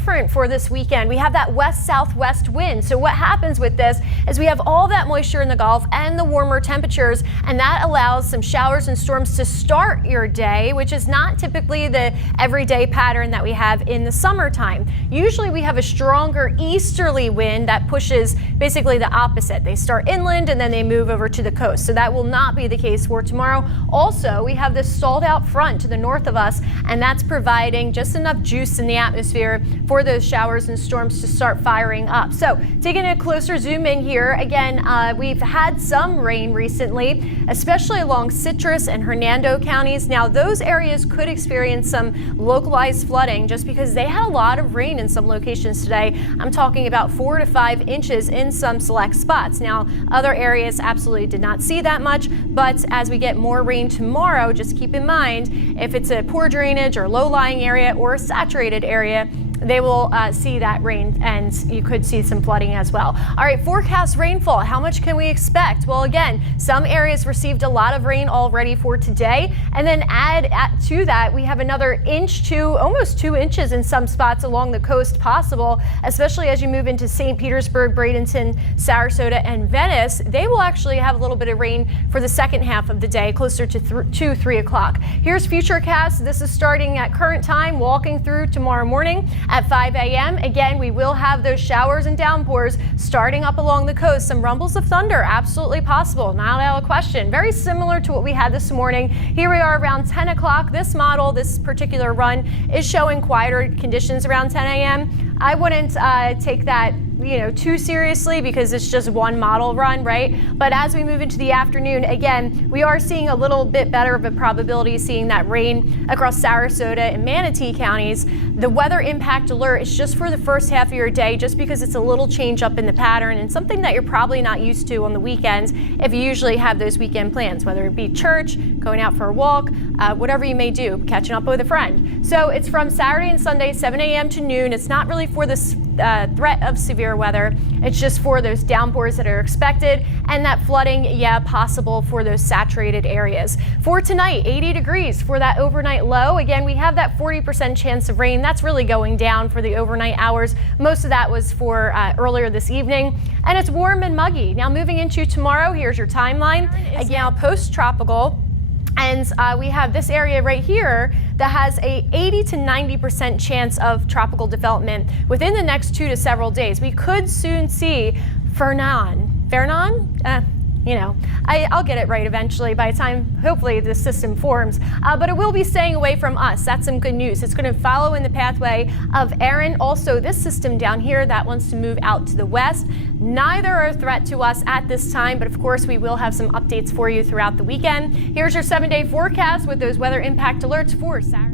different for this weekend. We have that west-southwest wind. So what happens with this is we have all that moisture in the Gulf and the warmer temperatures, and that allows some showers and storms to start your day, which is not typically the everyday pattern that we have in the summertime. Usually we have a stronger easterly wind that pushes basically the opposite. They start inland and then they move over to the coast. So that will not be the case for tomorrow. Also, we have this stalled out front to the north of us, and that's providing just enough juice in the atmosphere for those showers and storms to start firing up. So taking a closer zoom in here, again, we've had some rain recently, especially along Citrus and Hernando counties. Now those areas could experience some localized flooding just because they had a lot of rain in some locations today. I'm talking about 4 to 5 inches in some select spots. Now other areas absolutely did not see that much, but as we get more rain tomorrow, just keep in mind if it's a poor drainage or low-lying area or a saturated area, they will see that rain, and you could see some flooding as well. All right, forecast rainfall. How much can we expect? Well, again, some areas received a lot of rain already for today, and then add to that, we have another inch to almost 2 inches in some spots along the coast possible, especially as you move into St. Petersburg, Bradenton, Sarasota, and Venice. They will actually have a little bit of rain for the second half of the day, closer to 3 o'clock. Here's Futurecast. This is starting at current time, walking through tomorrow morning. At 5 a.m. Again, we will have those showers and downpours starting up along the coast. Some rumbles of thunder, absolutely possible, not out of question. Very similar to what we had this morning. Here we are around 10 o'clock. This model, this particular run, is showing quieter conditions around 10 a.m. I wouldn't take that too seriously because it's just one model run, right? But as we move into the afternoon, again, we are seeing a little bit better of a probability of seeing that rain across Sarasota and Manatee counties. The weather impact alert is just for the first half of your day, just because it's a little change up in the pattern and something that you're probably not used to on the weekends if you usually have those weekend plans, whether it be church, going out for a walk, whatever you may do, catching up with a friend. So it's from Saturday and Sunday, 7 a.m. to noon. It's not really for this threat of severe weather. It's just for those downpours that are expected and that flooding, possible for those saturated areas. For tonight, 80 degrees for that overnight low. Again, we have that 40% chance of rain. That's really going down for the overnight hours. Most of that was for earlier this evening. And it's warm and muggy. Now moving into tomorrow, here's your timeline. Again, post-tropical. And we have this area right here that has a 80 to 90% chance of tropical development within the next 2 to several days. We could soon see Fernan. I'll get it right eventually by the time, hopefully, the system forms. But it will be staying away from us. That's some good news. It's going to follow in the pathway of Erin. Also, this system down here that wants to move out to the west. Neither are a threat to us at this time, but of course, we will have some updates for you throughout the weekend. Here's your 7-day forecast with those weather impact alerts for Saturday.